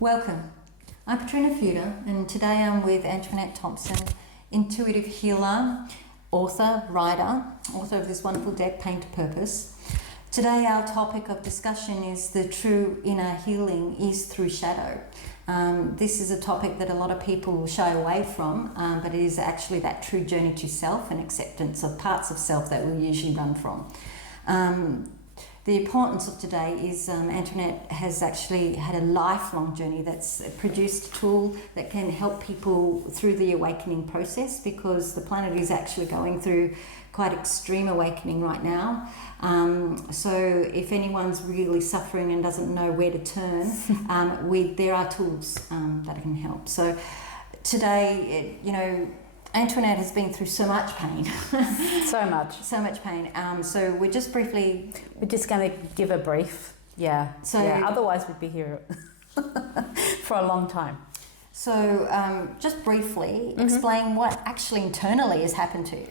Welcome. I'm Petrina Fuda, and today I'm with Antoinette Thompson, intuitive healer, author of this wonderful deck, Pain to Purpose. Today our topic of discussion is the true inner healing is through shadow. This is a topic that a lot of people shy away from, but it is actually that true journey to self and acceptance of parts of self that we usually run from. The importance of today is Antoinette has actually had a lifelong journey that's produced a tool that can help people through the awakening process, because the planet is actually going through quite extreme awakening right now. So if anyone's really suffering and doesn't know where to turn, there are tools that can help. So today, Antoinette has been through so much pain. So much pain. So we're just going to give a brief. Otherwise we'd be here for a long time. So just briefly explain what actually internally has happened to you.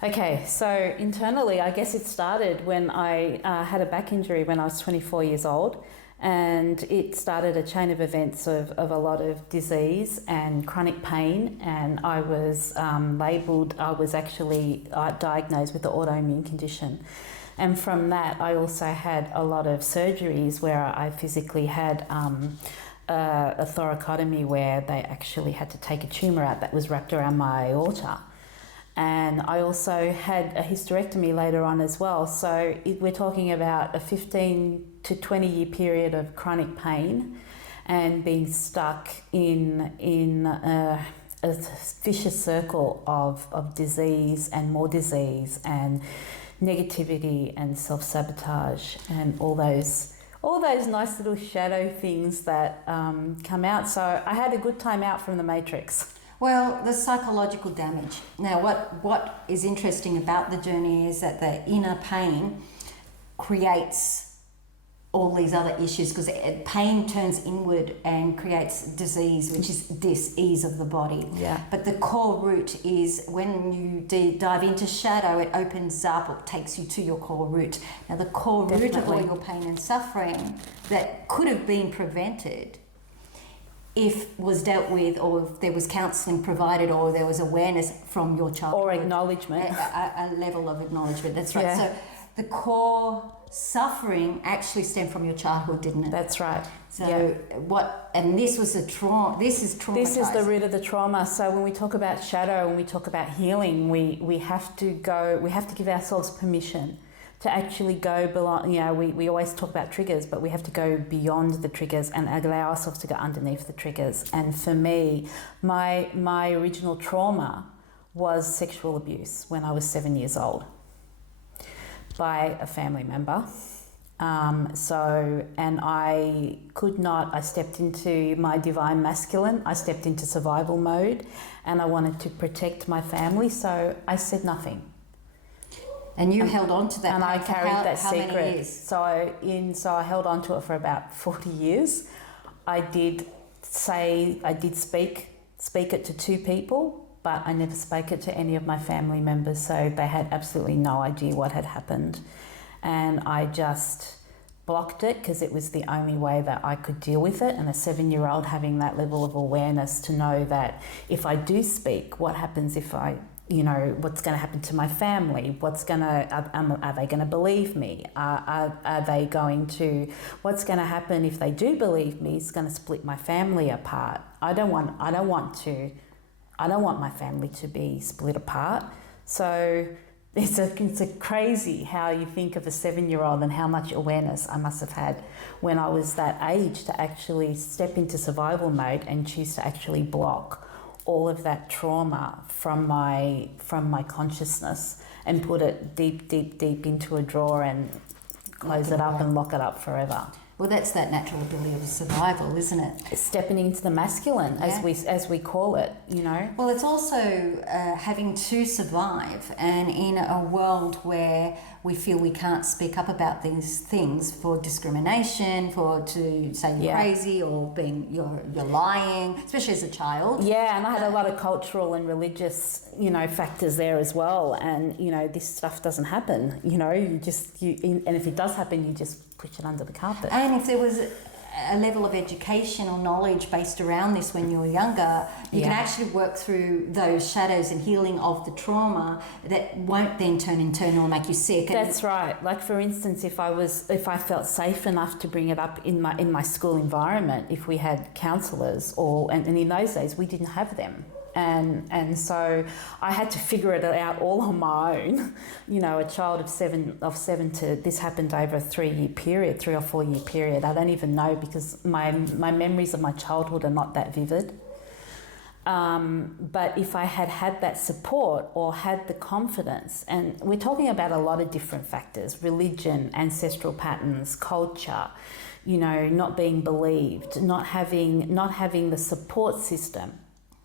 Okay, so internally, I guess it started when I had a back injury when I was 24 years old, and it started a chain of events of a lot of disease and chronic pain, and I was actually diagnosed with the autoimmune condition. And from that, I also had a lot of surgeries where I physically had a thoracotomy, where they actually had to take a tumour out that was wrapped around my aorta. And I also had a hysterectomy later on as well. So we're talking about a 15 to 20 year period of chronic pain and being stuck in a vicious circle of disease and more disease and negativity and self-sabotage and all those nice little shadow things that come out. So I had a good time out from the matrix. Well, the psychological damage. Now, what is interesting about the journey is that the inner pain creates all these other issues, because pain turns inward and creates disease, which is dis-ease of the body. Yeah. But the core root is when you dive into shadow, it opens up or takes you to your core root. Now, the core root of all your pain and suffering that could have been prevented if was dealt with, or if there was counselling provided, or there was awareness from your childhood. Or acknowledgement. A level of acknowledgement, that's right. Yeah. So the core suffering actually stemmed from your childhood, didn't it? That's right. So and this was this is traumatizing. This is the root of the trauma. So when we talk about shadow, when we talk about healing, we have to give ourselves permission to actually go below. We always talk about triggers, but we have to go beyond the triggers and allow ourselves to go underneath the triggers. And for me, my original trauma was sexual abuse when I was 7 years old by a family member. And I stepped into my divine masculine. I stepped into survival mode, and I wanted to protect my family, so I said nothing. And you held on to that, and I carried that how secret. Many years? So I held on to it for about 40 years. I did speak it to 2 people, but I never spoke it to any of my family members. So they had absolutely no idea what had happened, and I just blocked it because it was the only way that I could deal with it. And a 7-year-old having that level of awareness to know that if I do speak, what happens if what's going to happen to my family? Are they going to believe me? Are they going to? What's going to happen if they do believe me? It's going to split my family apart. I don't want my family to be split apart. So it's a crazy how you think of a 7-year-old and how much awareness I must have had when I was that age to actually step into survival mode and choose to actually block all of that trauma from my consciousness and put it deep into a drawer and close it up and lock it up forever. Well, that's that natural ability of survival, isn't it? Stepping into the masculine, as we call it, Well, it's also having to survive, and in a world where we feel we can't speak up about these things for discrimination, to say you're crazy or you're lying, especially as a child. Yeah, and I had a lot of cultural and religious, factors there as well. And this stuff doesn't happen. And if it does happen, you just push it under the carpet. And if there was a level of education or knowledge based around this when you're younger, you can actually work through those shadows and healing of the trauma that won't then turn internal and make you sick. That's right. Like for instance, if I felt safe enough to bring it up in my school environment, if we had counsellors, and in those days we didn't have them. And so I had to figure it out all on my own. You know, a child of seven to, this happened over a 3 or 4 year period. I don't even know, because my memories of my childhood are not that vivid. But if I had that support or had the confidence, and we're talking about a lot of different factors: religion, ancestral patterns, culture, you know, not being believed, not having the support system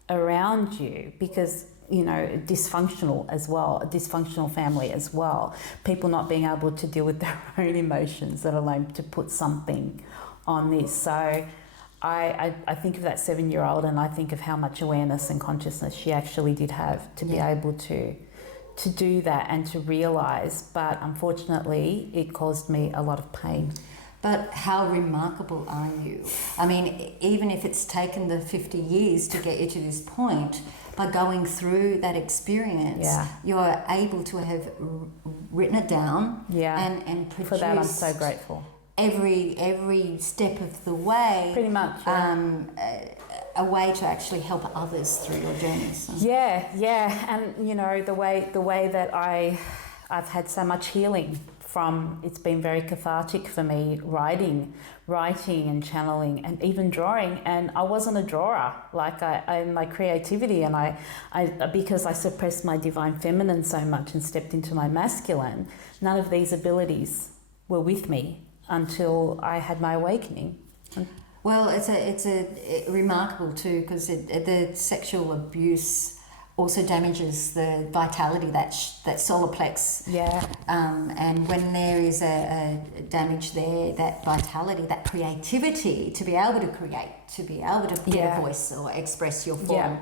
around you, because, you know, dysfunctional as well, a dysfunctional family as well, people not being able to deal with their own emotions, let alone to put something on this. So I think of that 7-year-old, and I think of how much awareness and consciousness she actually did have to be able to do that and to realise. But unfortunately, it caused me a lot of pain. But how remarkable are you? I mean, even if it's taken the 50 years to get you to this point, by going through that experience, you're able to have written it down and produce. For that, I'm so grateful. Every step of the way. Pretty much. A way to actually help others through your journeys. Yeah. And, you know, the way that I've had so much healing from, it's been very cathartic for me, writing and channeling and even drawing. And I wasn't a drawer. Like I my creativity, and I because I suppressed my divine feminine so much and stepped into my masculine, none of these abilities were with me until I had my awakening. Well, it's remarkable too, because the sexual abuse also damages the vitality, that solar plex. Yeah. And when there is a damage there, that vitality, that creativity to be able to create, to be able to get a voice or express your form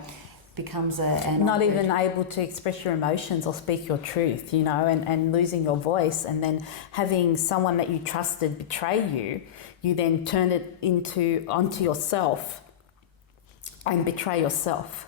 becomes not even able to express your emotions or speak your truth, you know, and losing your voice, and then having someone that you trusted betray you then turn it onto yourself and betray yourself.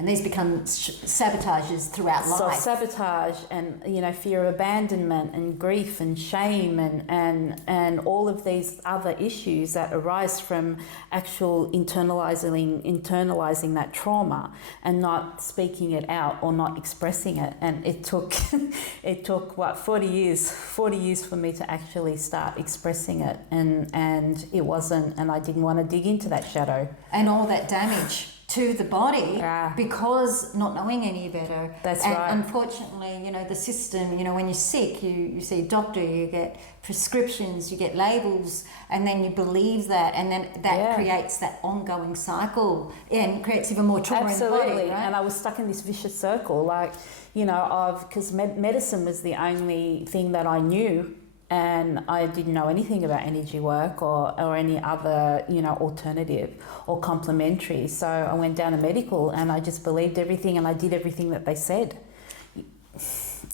And these become sabotages throughout life. Self-sabotage and, you know, fear of abandonment and grief and shame and all of these other issues that arise from actual internalizing that trauma and not speaking it out or not expressing it. And it took 40 years for me to actually start expressing it, and it wasn't, and I didn't want to dig into that shadow. And all that damage to the body because not knowing any better. That's right. Unfortunately, you know, the system, you know, when you're sick, you see a doctor, you get prescriptions, you get labels, and then you believe that, and then that creates that ongoing cycle and creates even more trauma in the body. Right? And I was stuck in this vicious circle, like, you know, because medicine was the only thing that I knew. And I didn't know anything about energy work or any other, you know, alternative or complementary. So I went down to medical and I just believed everything and I did everything that they said.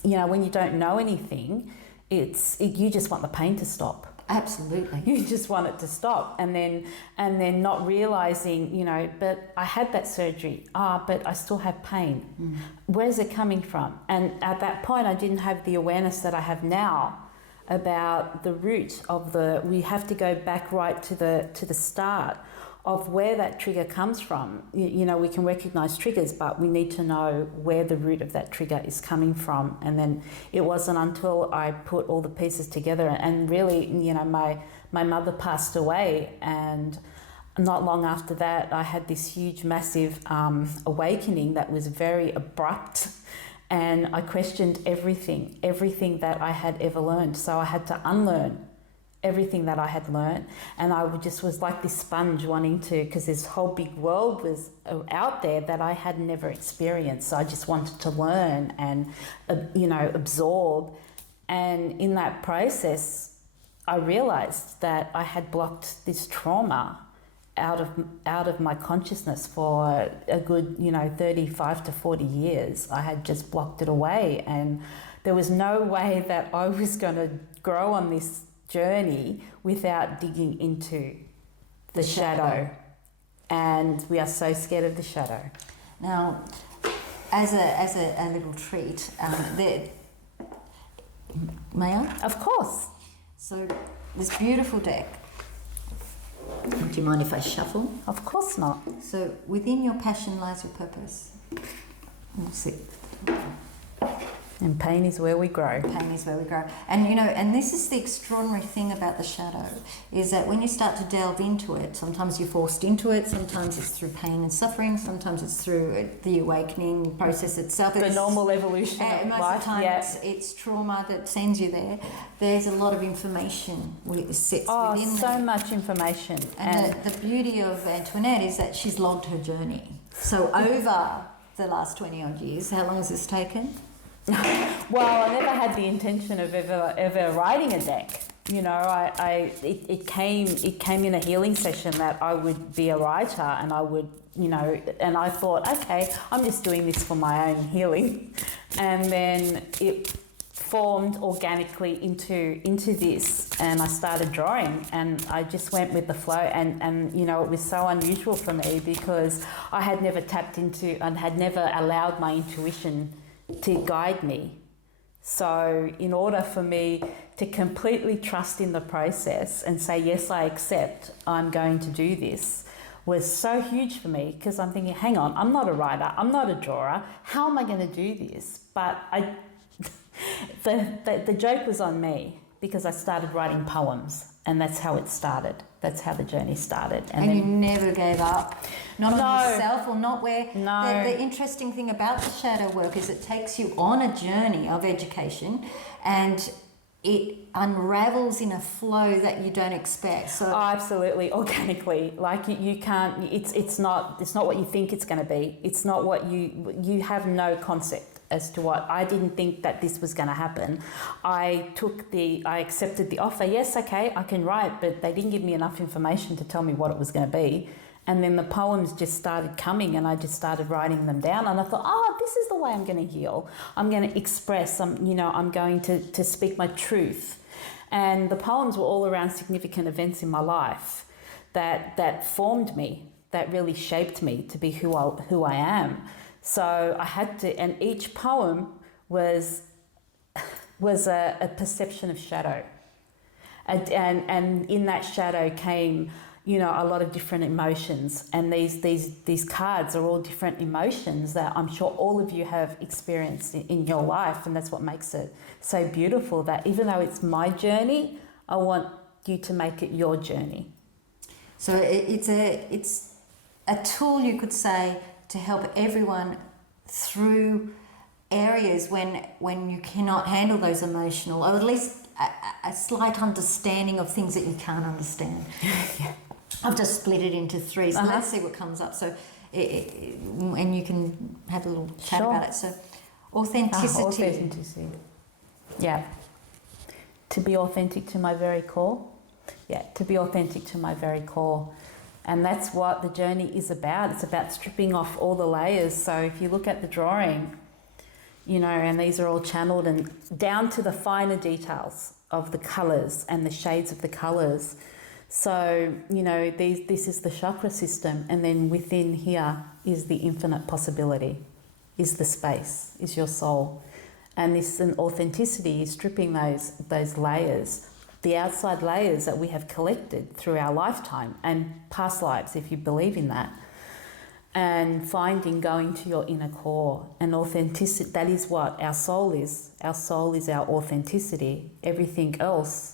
You know, when you don't know anything, you just want the pain to stop. Absolutely. You just want it to stop. And then not realising, you know, but I had that surgery. But I still have pain. Where's it coming from? And at that point, I didn't have the awareness that I have now about the root of we have to go back right to the start of where that trigger comes from. You know, we can recognize triggers, but we need to know where the root of that trigger is coming from. And then it wasn't until I put all the pieces together, and really, you know, my mother passed away, and not long after that I had this huge massive awakening that was very abrupt. And I questioned everything that I had ever learned. So I had to unlearn everything that I had learned. And I was like this sponge wanting to, because this whole big world was out there that I had never experienced. So I just wanted to learn and, you know, absorb. And in that process, I realised that I had blocked this trauma out of my consciousness for a good, you know, 35 to 40 years. I had just blocked it away, and there was no way that I was going to grow on this journey without digging into the shadow. And we are so scared of the shadow. Now, as a little treat, may I? Of course. So, this beautiful deck. Do you mind if I shuffle? Of course not. So, within your passion lies your purpose. We'll see. And pain is where we grow. Pain is where we grow. And you know, and this is the extraordinary thing about the shadow, is that when you start to delve into it, sometimes you're forced into it, sometimes it's through pain and suffering, sometimes it's through the awakening process itself. The normal evolution of most life. of the time it's trauma that sends you there. There's a lot of information that sits within so there. much information. And the beauty of Antoinette is that she's logged her journey. So over the last 20 odd years, how long has this taken? Well, I never had the intention of ever writing a deck. You know, it came in a healing session that I would be a writer, and I would, you know, and I thought, okay, I'm just doing this for my own healing, and then it formed organically into this, and I started drawing, and I just went with the flow, and you know, it was so unusual for me because I had never tapped into and had never allowed my intuition to guide me. So in order for me to completely trust in the process and say, yes, I accept, I'm going to do this, was so huge for me, because I'm thinking, hang on, I'm not a writer, I'm not a drawer, how am I going to do this? But the joke was on me, because I started writing poems, and that's how it started. That's how the journey started. And then, you never gave up? Not on yourself, or not where... No. The interesting thing about the shadow work is it takes you on a journey of education, and it unravels in a flow that you don't expect. So absolutely, organically. Like you can't. It's not what you think it's going to be. It's not what you have no concept as to what. I didn't think that this was going to happen. I accepted the offer. Yes, okay, I can write, but they didn't give me enough information to tell me what it was going to be. And then the poems just started coming, and I just started writing them down. And I thought, this is the way I'm going to heal. I'm going to express. I'm going to speak my truth. And the poems were all around significant events in my life that formed me, that really shaped me to be who I am. So I had to, and each poem was a perception of shadow, and in that shadow came, you know, a lot of different emotions, and these cards are all different emotions that I'm sure all of you have experienced in your life, and that's what makes it so beautiful. That even though it's my journey, I want you to make it your journey. So it's a tool, you could say, to help everyone through areas when you cannot handle those emotional, or at least a slight understanding of things that you can't understand. Yeah. I've just split it into three, so let's see what comes up. So, and you can have a little chat about it. So, authenticity. Authenticity. Yeah. To be authentic to my very core. Yeah, to be authentic to my very core. And that's what the journey is about. It's about stripping off all the layers. So if you look at the drawing, you know, and these are all channeled and down to the finer details of the colours and the shades of the colours. So, you know, this is the chakra system, and then within here is the infinite possibility, is the space, is your soul. And this authenticity is stripping those layers, the outside layers that we have collected through our lifetime and past lives, if you believe in that, and going to your inner core. And authenticity, that is what our soul is. Our soul is our authenticity. Everything else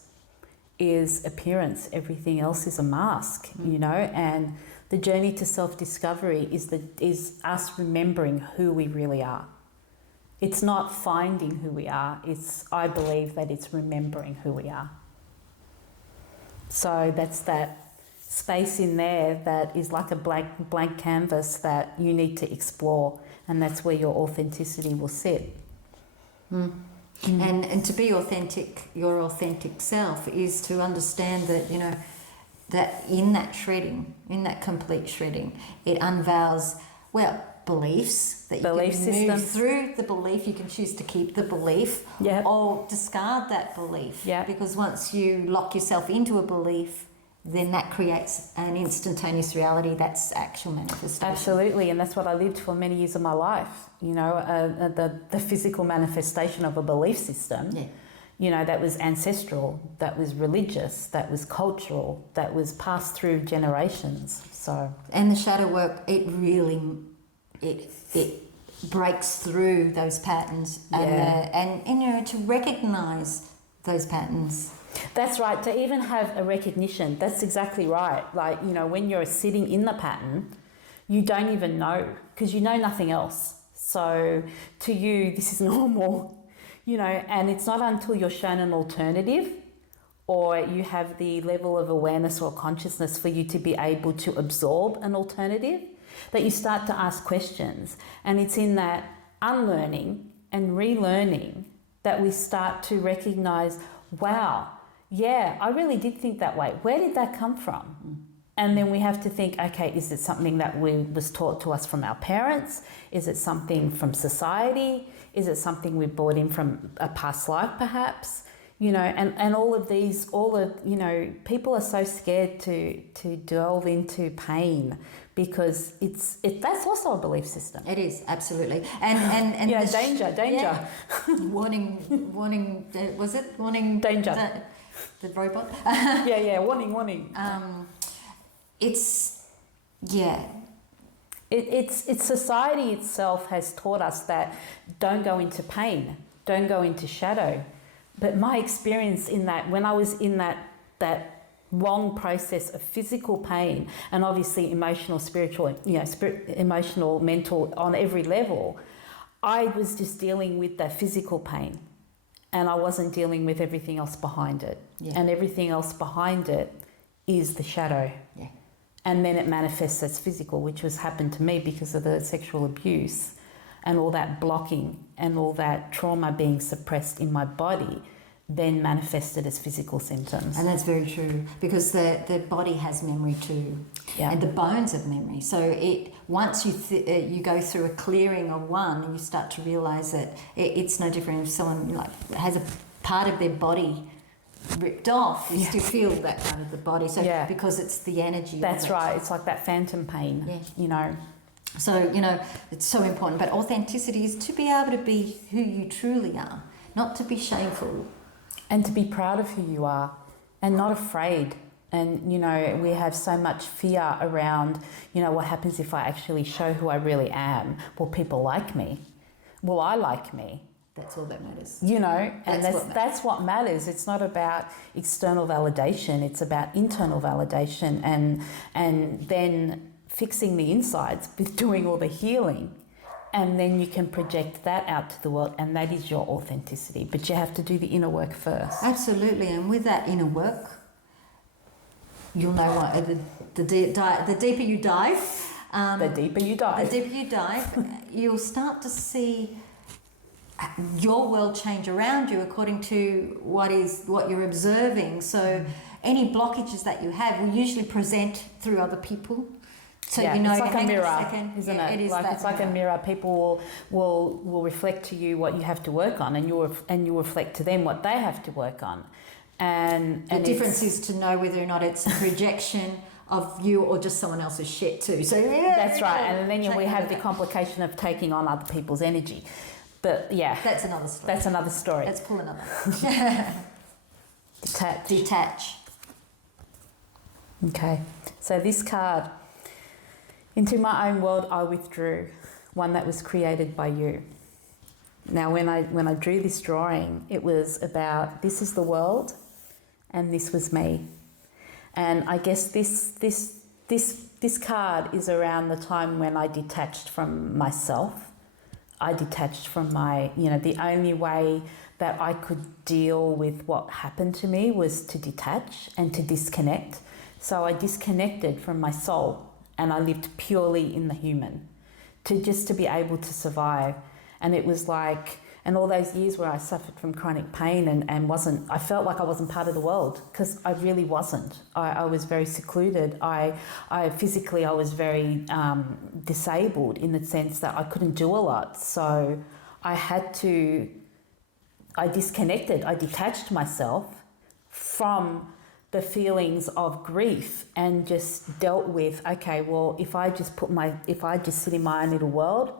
is appearance. Everything else is a mask, you know. And the journey to self-discovery is us remembering who we really are. It's not finding who we are. I believe that it's remembering who we are. So that's that space in there that is like a blank canvas that you need to explore, and that's where your authenticity will sit. And to be authentic, your authentic self, is to understand that, you know, that in that shredding, in that complete shredding, it unveils, well, beliefs that you Belief can systems. move through the belief. You can choose to keep the belief, Yep. or discard that belief. Yep. Because once you lock yourself into a belief, then that creates an instantaneous reality that's actual manifestation. Absolutely, and that's what I lived for many years of my life. You know, the physical manifestation of a belief system. Yeah. You know, that was ancestral, that was religious, that was cultural, that was passed through generations. So, and the shadow work, it really it breaks through those patterns, and you know, to recognize those patterns. That's right, to even have a recognition, that's exactly right. Like, you know, when you're sitting in the pattern, you don't even know, because you know nothing else. So to you, this is normal, you know, and it's not until you're shown an alternative or you have the level of awareness or consciousness for you to be able to absorb an alternative that you start to ask questions. And it's in that unlearning and relearning that we start to recognize, wow, yeah, I really did think that way. Where did that come from? And then we have to think, okay, is it something that was taught to us from our parents? Is it something from society? Is it something we brought in from a past life perhaps? You know, and all of these, you know, people are so scared to delve into pain because that's also a belief system. It is, absolutely. And yeah, danger. Yeah. warning, was it? Warning. Danger. The robot? warning. It's society itself has taught us that don't go into pain, don't go into shadow. But my experience in that, when I was in that long process of physical pain and obviously emotional, spiritual, you know, emotional, mental, on every level, I was just dealing with that physical pain and I wasn't dealing with everything else behind it. Yeah. And everything else behind it is the shadow. Yeah. And then it manifests as physical, which has happened to me because of the sexual abuse and all that blocking and all that trauma being suppressed in my body, then manifested as physical symptoms. And that's very true, because the body has memory too, and the bones have memory. So once you go through a clearing of one, you start to realise that it's no different if someone like has a part of their body ripped off, you still feel that part of the body. So because it's the energy. That's right. It's like that phantom pain. Yeah. You know. So it's so important. But authenticity is to be able to be who you truly are, not to be shameful. And to be proud of who you are and not afraid. And, you know, we have so much fear around, you know, what happens if I actually show who I really am? Will people like me? Will I like me? That's all that matters. You know, and that's what matters. It's not about external validation. It's about internal validation and then fixing the insides with doing all the healing. And then you can project that out to the world, and that is your authenticity. But you have to do the inner work first. Absolutely, and with that inner work, you'll know what the deeper you dive. The deeper you dive, you'll start to see your world change around you according to what you're observing. So any blockages that you have will usually present through other people. So it's like a mirror, isn't it? It is it's like a mirror. People will reflect to you what you have to work on, and you reflect to them what they have to work on. And the difference is to know whether or not it's a projection of you or just someone else's shit too. So that's right. And then we have the complication of taking on other people's energy. But that's another story. Let's pull another. Detach. Okay. So this card. Into my own world I withdrew, one that was created by you. Now when I drew this drawing, it was about this is the world and this was me. And I guess this card is around the time when I detached from myself. I detached from my, the only way that I could deal with what happened to me was to detach and to disconnect. So I disconnected from my soul. And I lived purely in the human to be able to survive. And it was like, and all those years where I suffered from chronic pain and I felt like I wasn't part of the world because I really wasn't. I was very secluded. I physically, I was very disabled in the sense that I couldn't do a lot. So I disconnected, I detached myself from the feelings of grief and just dealt with, okay, well, if I just sit in my own little world,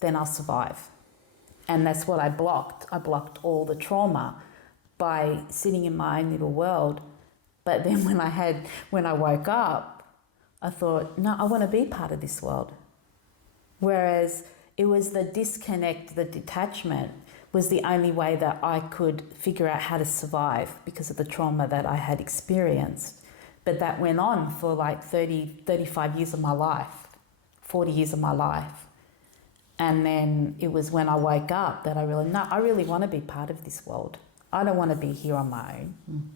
then I'll survive. And that's what I blocked. I blocked all the trauma by sitting in my own little world. But then when I woke up, I thought, no, I want to be part of this world. Whereas it was the disconnect, the detachment was the only way that I could figure out how to survive because of the trauma that I had experienced. But that went on for like 30, 35 years of my life, 40 years of my life. And then it was when I woke up that I realized, no, I really want to be part of this world. I don't want to be here on my own.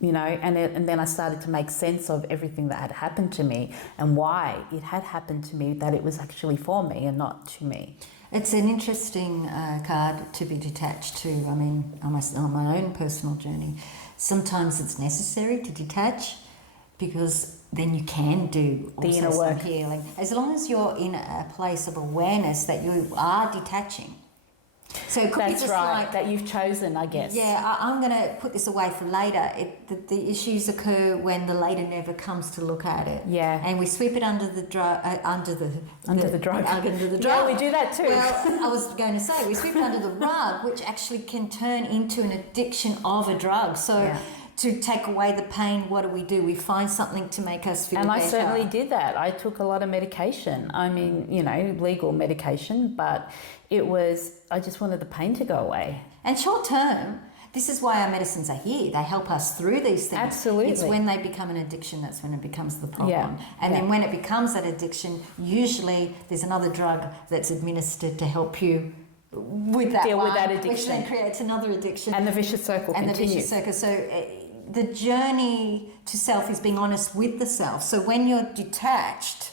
You know, and then I started to make sense of everything that had happened to me and why it had happened to me, that it was actually for me and not to me. It's an interesting card to be detached to. I mean, on my own personal journey, sometimes it's necessary to detach because then you can do the also inner work. some healing. As long as you're in a place of awareness that you are detaching. So it could be That's just right, like, that you've chosen, I guess. yeah, I'm going to put this away for later. The issues occur when the later never comes to look at it. Yeah. And we sweep it under the drug. Under the drug. Under the drug. Yeah, we do that too. Well, I was going to say, we sweep it under the rug, which actually can turn into an addiction of a drug. So to take away the pain, what do? We find something to make us feel better. And I certainly did that. I took a lot of medication. I mean, you know, legal medication, but I just wanted the pain to go away. And short term, this is why our medicines are here. They help us through these things. Absolutely. It's when they become an addiction that's when it becomes the problem. Yeah. And then when it becomes that addiction, usually there's another drug that's administered to help you with that deal one, with that addiction, which then creates another addiction. And the vicious circle continues. The vicious circle. So the journey to self is being honest with the self. So when you're detached,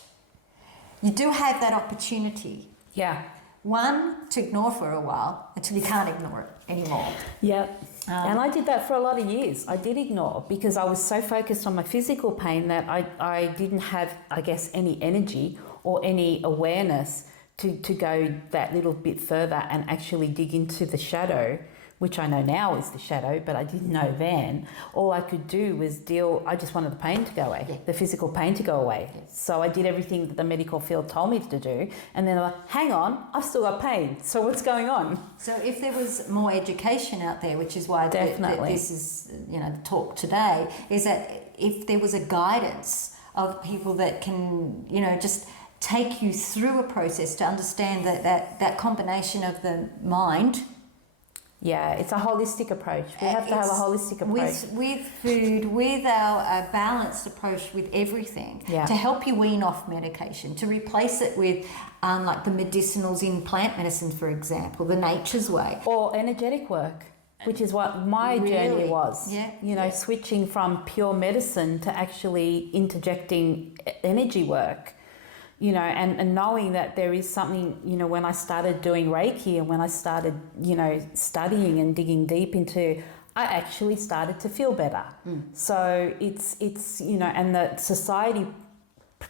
you do have that opportunity. Yeah. One, to ignore for a while until you can't ignore it anymore. Yeah. And I did that for a lot of years. I did ignore because I was so focused on my physical pain that I didn't have, I guess, any energy or any awareness to go that little bit further and actually dig into the shadow, which I know now is the shadow, but I didn't know then. All I could do was I just wanted the pain to go away, the physical pain to go away. So I did everything that the medical field told me to do, and then I'm like, hang on, I've still got pain, so what's going on? So if there was more education out there, which is why Definitely. this is, you know, the talk today, is that if there was a guidance of people that can, you know, just take you through a process to understand that combination of the mind. Yeah, it's a holistic approach. We have to have a holistic approach. With food, with our balanced approach with everything, to help you wean off medication, to replace it with like the medicinals in plant medicine, for example, the nature's way. Or energetic work, which is what my journey was. Yeah. You know, switching from pure medicine to actually interjecting energy work. You know, and knowing that there is something, you know, when I started doing Reiki and when I started, you know, studying and digging deep into, I actually started to feel better. So it's, you know, and the society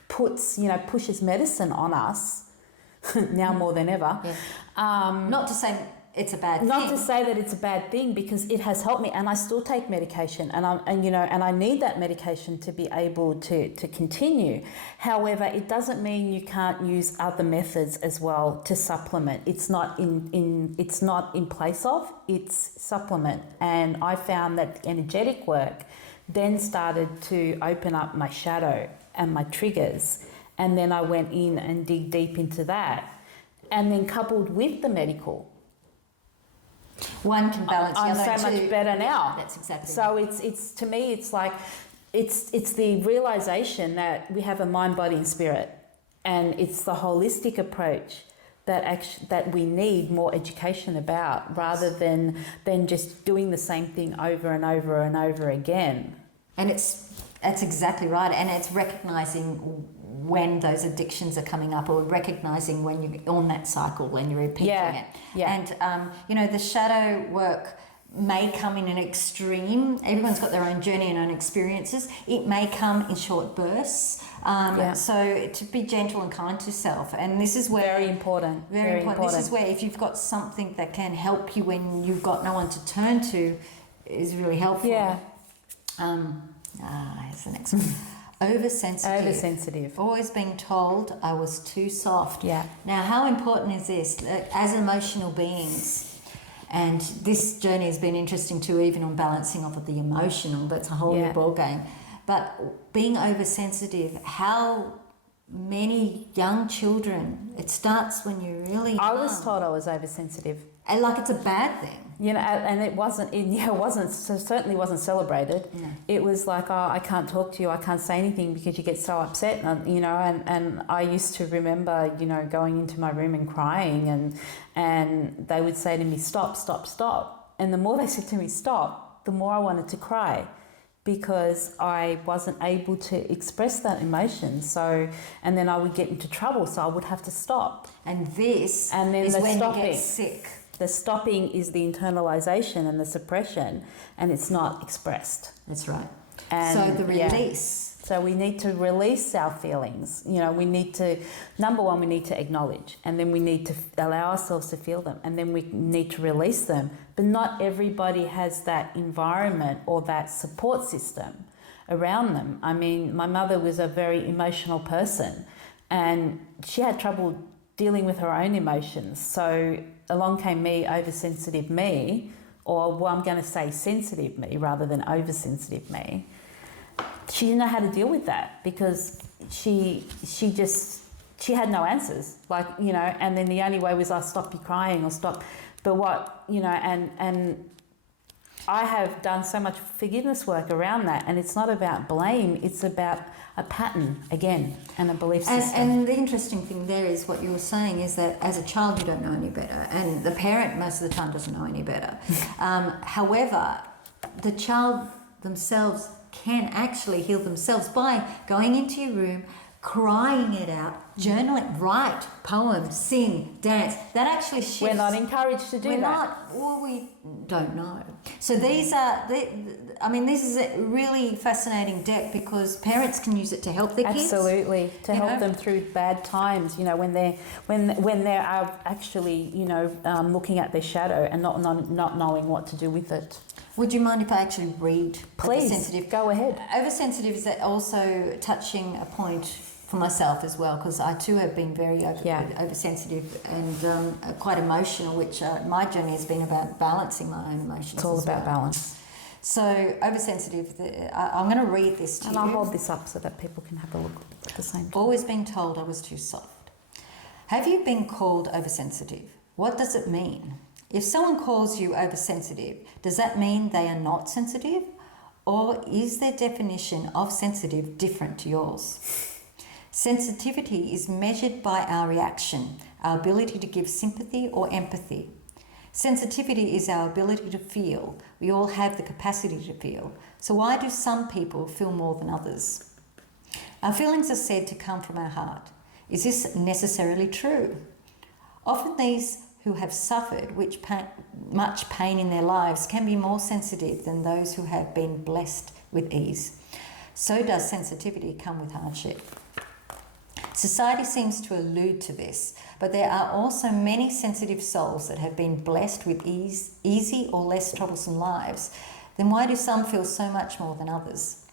pushes medicine on us now more than ever. Yeah. Not to say it's a bad thing. Not to say that it's a bad thing, because it has helped me, and I still take medication, and I need that medication to be able to continue. However, it doesn't mean you can't use other methods as well to supplement. It's not in place of, it's supplement. And I found that energetic work then started to open up my shadow and my triggers, and then I went in and dig deep into that, and then coupled with the medical. One can balance the other. I'm so much better now. That's exactly. So it's to me, it's like it's the realization that we have a mind, body, and spirit, and it's the holistic approach that we need more education about, rather than just doing the same thing over and over and over again. And that's exactly right, and it's recognizing when those addictions are coming up, or recognizing when you're on that cycle, when you're repeating it. Yeah. And, you know, the shadow work may come in an extreme. Everyone's got their own journey and own experiences. It may come in short bursts. So to be gentle and kind to self. And this is where... Very important. This is where if you've got something that can help you when you've got no one to turn to, is really helpful. Yeah. Here's the next one. Oversensitive. Oversensitive. Always being told I was too soft. Yeah. Now, how important is this? As emotional beings, and this journey has been interesting too, even on balancing off of the emotional, that's a whole new ball game. But being oversensitive, how many young children, it starts when you're really young. I was told I was oversensitive. And like it's a bad thing. You know, and it certainly wasn't celebrated. No. It was like, oh, I can't talk to you, I can't say anything because you get so upset, and I used to remember, going into my room and crying, and they would say to me, stop, stop, stop. And the more they said to me, stop, the more I wanted to cry because I wasn't able to express that emotion. So, and then I would get into trouble, so I would have to stop. And this And then is the when stopping. you get sick. The stopping is the internalization and the suppression, and it's not expressed. That's right. And so the release. So we need to release our feelings. We need to, number one, we need to acknowledge, and then we need to allow ourselves to feel them, and then we need to release them. But not everybody has that environment or that support system around them. I mean, my mother was a very emotional person, and she had trouble dealing with her own emotions. So along came me, oversensitive me, or well, I'm going to say sensitive me rather than oversensitive me. She didn't know how to deal with that because she had no answers. And then the only way was I stop you crying or stop. But and I have done so much forgiveness work around that, and it's not about blame, it's about a pattern again and a belief system. And the interesting thing there is what you were saying is that as a child you don't know any better, and the parent most of the time doesn't know any better. However, the child themselves can actually heal themselves by going into your room, crying it out, journaling, write poems, sing, dance. That actually shifts. We're not encouraged to do that. We don't know. So these are, this is a really fascinating deck because parents can use it to help their kids. Absolutely, to help them through bad times. When they are actually looking at their shadow and not knowing what to do with it. Would you mind if I actually read? Please, Oversensitive? Go ahead. Oversensitive is also touching a point for myself as well, because I too have been very oversensitive and quite emotional, which my journey has been about balancing my own emotions. It's all about balance. So oversensitive, I'm going to read this to you. And I'll hold this up so that people can have a look at the same time. Always been told I was too soft. Have you been called oversensitive? What does it mean? If someone calls you oversensitive, does that mean they are not sensitive? Or is their definition of sensitive different to yours? Sensitivity is measured by our reaction, our ability to give sympathy or empathy. Sensitivity is our ability to feel. We all have the capacity to feel. So why do some people feel more than others? Our feelings are said to come from our heart. Is this necessarily true? Often these who have suffered much pain in their lives can be more sensitive than those who have been blessed with ease. So does sensitivity come with hardship. Society seems to allude to this, but there are also many sensitive souls that have been blessed with easy or less troublesome lives. Then why do some feel so much more than others?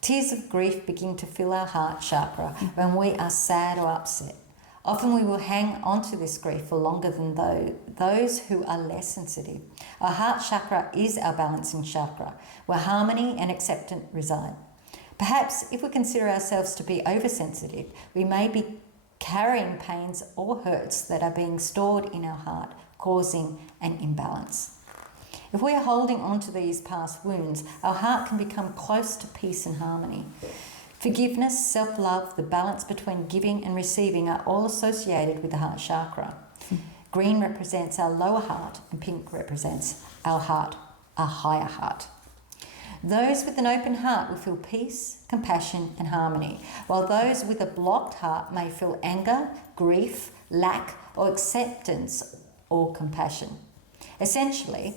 Tears of grief begin to fill our heart chakra when we are sad or upset. Often we will hang on to this grief for longer than those who are less sensitive. Our heart chakra is our balancing chakra, where harmony and acceptance reside. Perhaps if we consider ourselves to be oversensitive, we may be carrying pains or hurts that are being stored in our heart, causing an imbalance. If we are holding on to these past wounds, our heart can become close to peace and harmony. Forgiveness, self-love, the balance between giving and receiving are all associated with the heart chakra. Green represents our lower heart and pink represents our heart, our higher heart. Those with an open heart will feel peace, compassion and harmony, while those with a blocked heart may feel anger, grief, lack or acceptance or compassion. Essentially,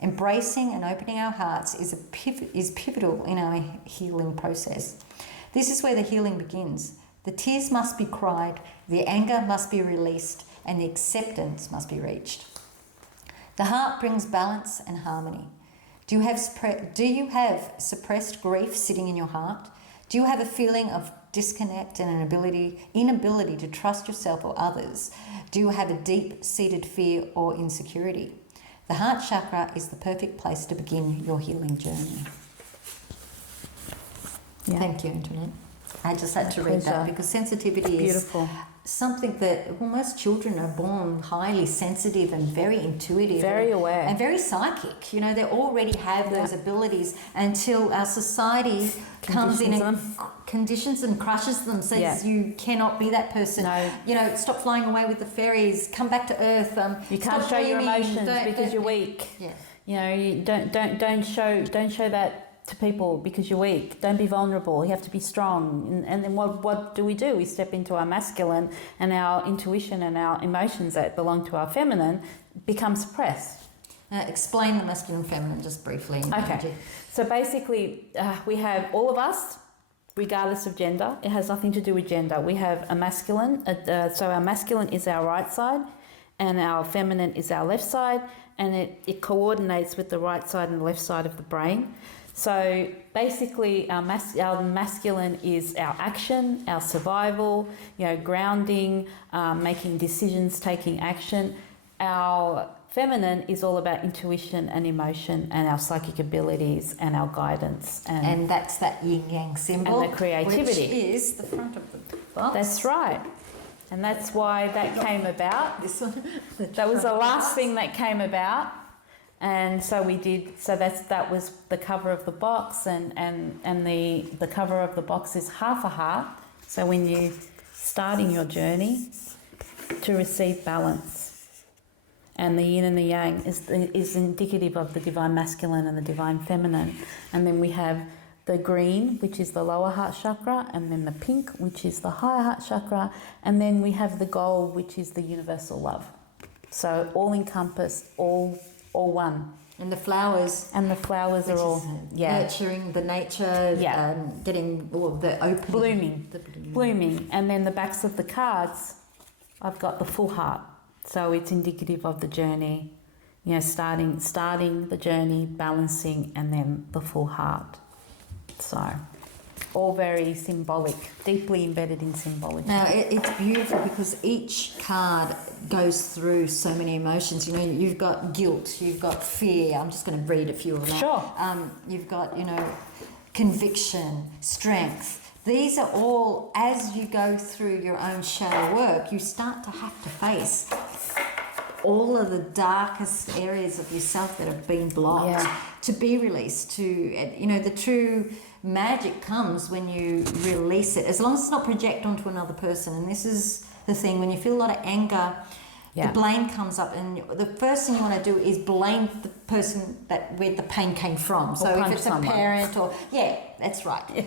embracing and opening our hearts is pivotal in our healing process. This is where the healing begins. The tears must be cried, the anger must be released, and the acceptance must be reached. The heart brings balance and harmony. Do you have suppressed grief sitting in your heart? Do you have a feeling of disconnect and an inability to trust yourself or others? Do you have a deep-seated fear or insecurity? The heart chakra is the perfect place to begin your healing journey. Yeah. Thank you, Antoinette. I just had to read Pleasure. that because sensitivity Beautiful. is something that most children are born highly sensitive and very intuitive, Very aware, and very psychic. You know, they already have those abilities until our society comes in and conditions and crushes them, says you cannot be that person. No. You know, stop flying away with the fairies, come back to earth. You can't stop show your dreaming, emotions because you're weak. Yeah. You know, you don't show that to people because you're weak. Don't be vulnerable. You have to be strong. And then what do? We step into our masculine, and our intuition and our emotions that belong to our feminine become suppressed. Explain the masculine and feminine just briefly. Okay. So basically, we have all of us, regardless of gender. It has nothing to do with gender. We have a masculine. So our masculine is our right side, and our feminine is our left side, and it coordinates with the right side and the left side of the brain. So basically, our masculine is our action, our survival, grounding, making decisions, taking action. Our feminine is all about intuition and emotion and our psychic abilities and our guidance. And that's that yin-yang symbol. And the creativity. Which is the front of the box. That's right. And that's why that came about. This one. That was the last thing that came about. And so we did, so that was the cover of the box, and the cover of the box is half a heart. So when you're starting your journey to receive balance, and the yin and the yang is indicative of the divine masculine and the divine feminine. And then we have the green, which is the lower heart chakra, and then the pink, which is the higher heart chakra, and then we have the gold, which is the universal love. So all encompassed, all one. And the flowers. And the flowers are all nurturing the nature, getting the opening. Blooming. And then the backs of the cards, I've got the full heart. So it's indicative of the journey, starting the journey, balancing, and then the full heart. So all very symbolic, deeply embedded in symbology. Now, it's beautiful because each card goes through so many emotions. You've got guilt, you've got fear. I'm just going to read a few of them. Sure. You've got, conviction, strength. These are all, as you go through your own shadow work, you start to have to face all of the darkest areas of yourself that have been blocked to be released. The true magic comes when you release it, as long as it's not project onto another person. And this is the thing, when you feel a lot of anger, the blame comes up, and the first thing you want to do is blame the person where the pain came from. So if it's a parent or that's right.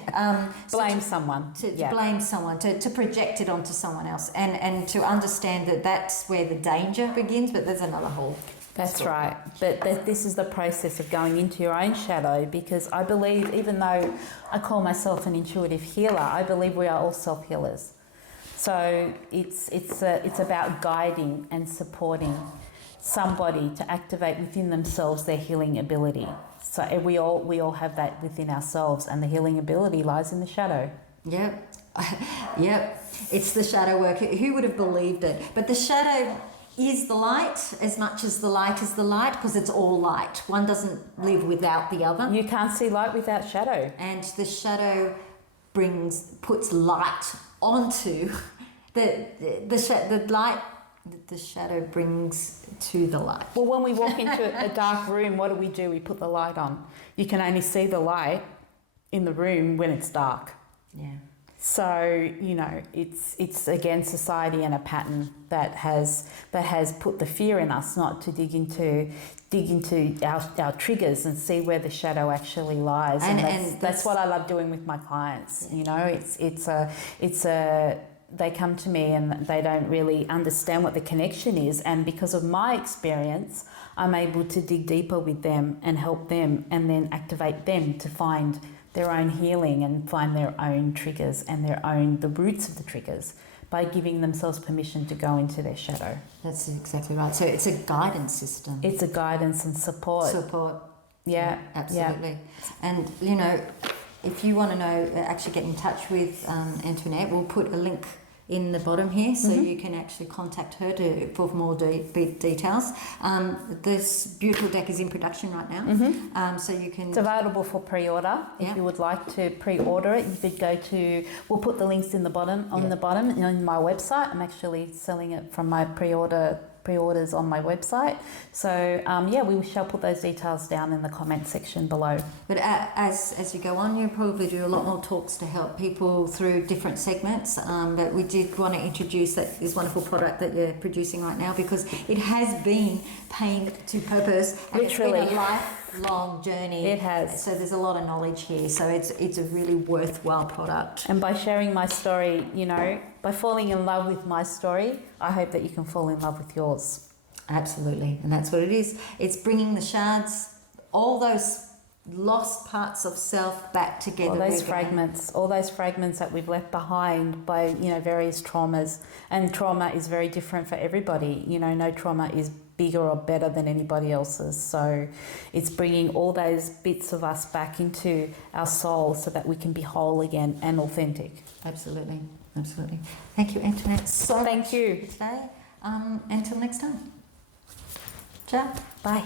Blame someone. To blame someone, to project it onto someone else, and to understand that that's where the danger begins. But there's another whole. That's right. But this is the process of going into your own shadow, because I believe, even though I call myself an intuitive healer, I believe we are all self-healers. So it's about guiding and supporting somebody to activate within themselves their healing ability. So we all have that within ourselves, and the healing ability lies in the shadow. Yep. It's the shadow work. Who would have believed it? But the shadow is the light as much as the light is the light, because it's all light. One doesn't live without the other. You can't see light without shadow. And the shadow puts light onto the light that the shadow brings to the light. Well, when we walk into a dark room, what do? We put the light on. You can only see the light in the room when it's dark. Yeah. So, it's again society and a pattern that has put the fear in us not to dig into our triggers and see where the shadow actually lies. And that's what I love doing with my clients. They come to me and they don't really understand what the connection is, and because of my experience, I'm able to dig deeper with them and help them, and then activate them to find their own healing and find their own triggers and the roots of the triggers, by giving themselves permission to go into their shadow. That's exactly right. So it's a guidance system. It's a guidance and support. Yeah, absolutely. And you know, if you want to know, actually get in touch with Antoinette, we'll put a link in the bottom here, so you can actually contact her for more details. This beautiful deck is in production right now, so you can. It's available for pre-order. If you would like to pre-order it, you could go to. We'll put the links in the bottom on the bottom on my website. I'm actually selling it from my pre-orders on my website. So we shall put those details down in the comment section below. But as you go on, you'll probably do a lot more talks to help people through different segments. But we did want to introduce this wonderful product that you're producing right now, because it has been pain to purpose, and Literally. it's been a lifelong journey. It has. So there's a lot of knowledge here. So it's a really worthwhile product. And by sharing my story, by falling in love with my story, I hope that you can fall in love with yours. Absolutely, and that's what it is. It's bringing the shards, all those lost parts of self back together. All those fragments that we've left behind by, various traumas. And trauma is very different for everybody. No trauma is bigger or better than anybody else's. So it's bringing all those bits of us back into our soul so that we can be whole again and authentic. Absolutely. Absolutely. Thank you, Antoinette, so Thank much you today. Until next time. Ciao. Bye.